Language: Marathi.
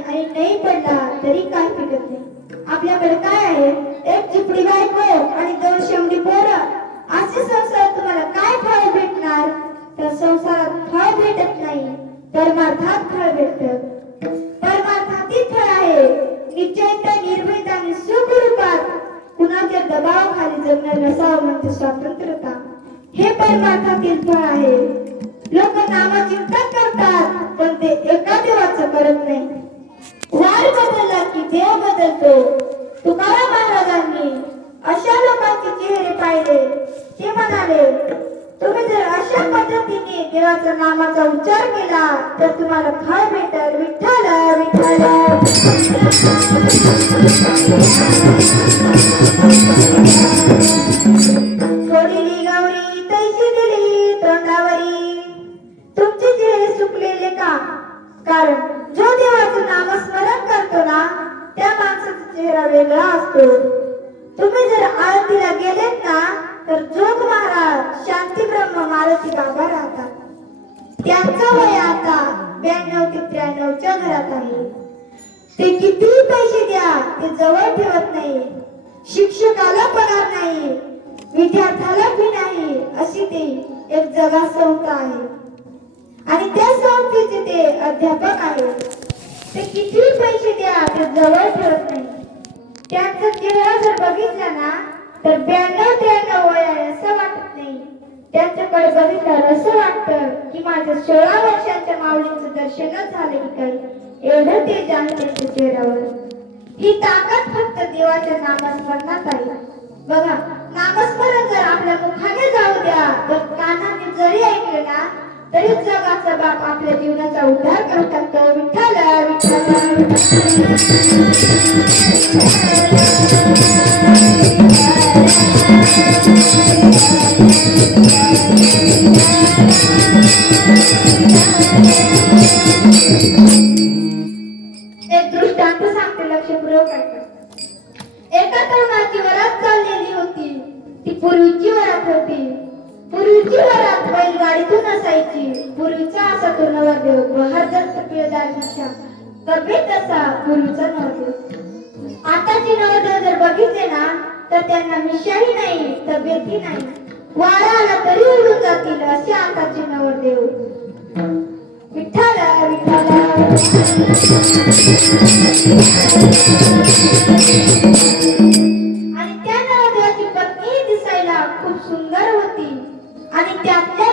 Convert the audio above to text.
नाही आणि नाही पडला तरी काय पिकत नाही। आपल्याकडे काय आहे? एक चिपडी बायको आणि 2 शेवटी पोरं। असे संसार तुम्हाला काय फळ भेटणार? तर संसारात फळ भेटत नाही, परमार्थात फळ भेटत। परमार्थातील फळ आहे निश्चयता, निर्भयता आणि सुखरूपात कुणाच्या दबावाखाली जगणं नसावं म्हणजे स्वातंत्र्यता। हे परमार्थातील फळ आहे। लोक नामाची उपासना करतात पण ते एका देवाचं करत नाही। वार बदलला की देव बदलतो। तुकाराम महाराजांनी अशा लोकांचे चेहरे पाहिले, ते म्हणाले तुम्ही जर अशा पद्धतीने देवाच्या नामाचा उच्चार केला तर तुम्हाला फळ भेटेल। विठ्ठल विठ्ठल। थोडीली गौरी तैशी दिली तोंडावरी। तुमचे चेहरे सुकलेले का? कारण जो देवाचं नामस्मरण करतो ना त्या माणसाचा चेहरा वेगळा असतो। तुम्ही जर आरतीला गेलेत ना तर जोग महाराज, शांती ब्रह्म, मारुती बाबा राहतात। त्यांचा वय आता 92 ते 93च्या घरात आहे। ते कितीही पैसे द्या ते जवळ ठेवत नाही। शिक्षकाला पगार नाही, विद्यार्थ्याला फी नाही, अशी ते एक जगा संस्था आहे आणि त्या संस्थेचे ते अध्यापक आहेत। ते कितीही पैसे द्या ते जवळ ठेवत नाही। त्यांचा चेहरा जर बघितला ना तर 92-93 वय आहे असं वाटत नाही। त्यांच्याकडे बघितल्यावर असं वाटतं की माझ्या 16 वर्षांच्या माऊलीचं दर्शनच झालं की काय, एवढं तेज आहे त्यांच्या चेहऱ्यावर। ही ताकद फक्त देवाच्या नामस्मरणात आहे। बघा, नामस्मरण जर आपल्या मुखाने जाऊ द्या तर कानाने जरी ऐकलं ना तरी जगाचा बाप आपल्या जीवनाचा उद्धार करू टाकतो। विठ्ठल विठ्ठल। एक दृष्टांत सांगते, लक्षपूर्वक ऐका। एका तरुणाची वरात चाललेली होती। ती पूर्वीची वरात होती। पूर्वीची वरात बैलगाडीतून असायची। पूर्वीचा असा तो नवरदेव, बहादर तपीदार दिशा, तब्येत असा पूर्वीचा नवरदेव। आताची नवरदेव जर बघितले ना तर त्यांना मिशाही नाही, तब्येतही नाही, वारा आला तरी उडून जातील असे आताचे नवरदेव। विठ्ठल विठ्ठल। आणि त्या नवरदेवाची पत्नी दिसायला खूप सुंदर होती आणि त्यातल्या